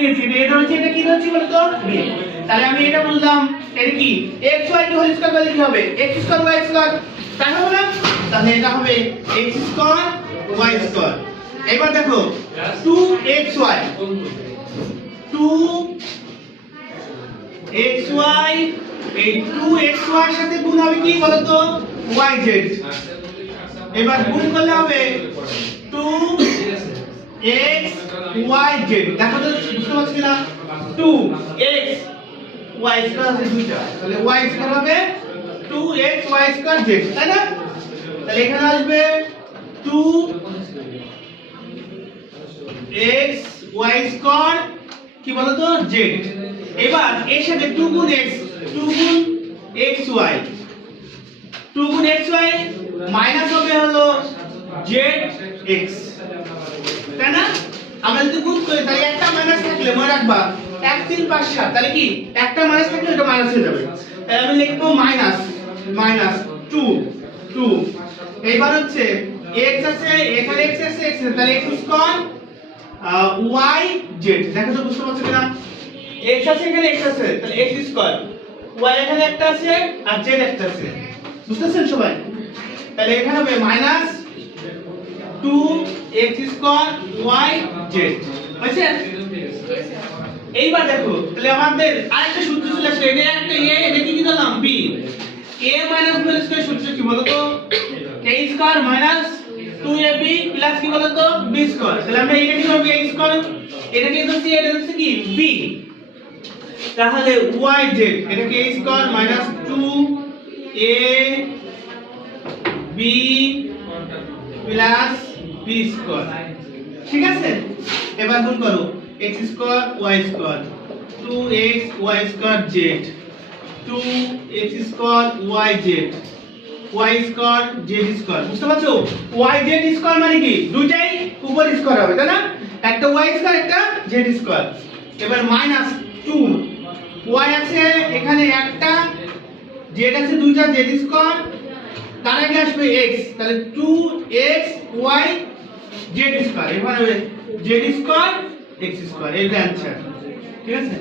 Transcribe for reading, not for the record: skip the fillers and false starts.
দিয়েছি, এটা এটা হচ্ছে, এটা কি হচ্ছে বলো তো b। তাহলে আমি এটা বললাম এটা কি x y to whole square বলে কি হবে x স্কয়ার y স্কয়ার, তাই হবে না? তাহলে এটা হবে x স্কয়ার y স্কয়ার। এবার দেখো 2xy 2xy এই 2xy এর সাথে গুণ হবে কি বলো তো yz। এবার গুণ করলে হবে 2xyz। দেখো তো বুঝতে পারছ কিনা 2x y স্কয়ার আছে দুইটা, তাহলে y স্কয়ার হবে 2x y স্কয়ার z, তাই না? তাহলে এখানে আসবে 2x y স্কয়ার কি বলো তো z। এবার এর সাথে 2 গুণ x, 2 গুণ xy, 2 গুণ xy মাইনাস হবে হলো zx, তাই না? আমরা যদি গুণ করি তাহলে একটা মাইনাস থাকলে মনে রাখবা 1 3 5 7, তাহলে কি একটা মাইনাস থাকলে এটা মাইনাস হয়ে যাবে। তাহলে আমি লিখবো মাইনাস মাইনাস 2 2। এবার হচ্ছে x আছে, এখানে x আছে, x আছে, তাহলে x স্কয়ার y z। দেখো তো বুঝতে পারছো কিনা, x আছে এখানে x আছে, তাহলে x স্কয়ার, y এখানে একটা আছে আর z একটা আছে, বুঝতেছেন সবাই? তাহলে এখানে হবে minus 2x square y z, বুঝছে? এইবার দেখো তাহলে আমাদের আরেকটা সূত্র চলে আসছে, এটা একটা a, এটা কি দিলাম b। a minus b square সূত্র কি বলো তো a square minus 2ab plus কি বলো তো b স্কয়ার। তাহলে আমরা এটা কি হবে a স্কয়ার, এটা কি হচ্ছে, এটা হচ্ছে কি b। তাহলে yz এটা কি a square minus 2ab plus b square, ঠিক আছে? এবার গুণ করো x square y square 2x y square z, 2x square yz y square z square, বুঝতে পারছো? yz স্কয়ার মানে কি দুইটাই উপর স্কয়ার হবে, তাই না? একটা y স্কয়ার একটা z স্কয়ার। এবার মাইনাস 2 y আছে এখানে একটা, z আছে দুইটা, z স্কয়ার, তার আগে আসবে x, তাহলে 2x y z স্কয়ার। এবার হবে z স্কয়ার x স্কয়ার, এর অ্যানসার, ঠিক আছে?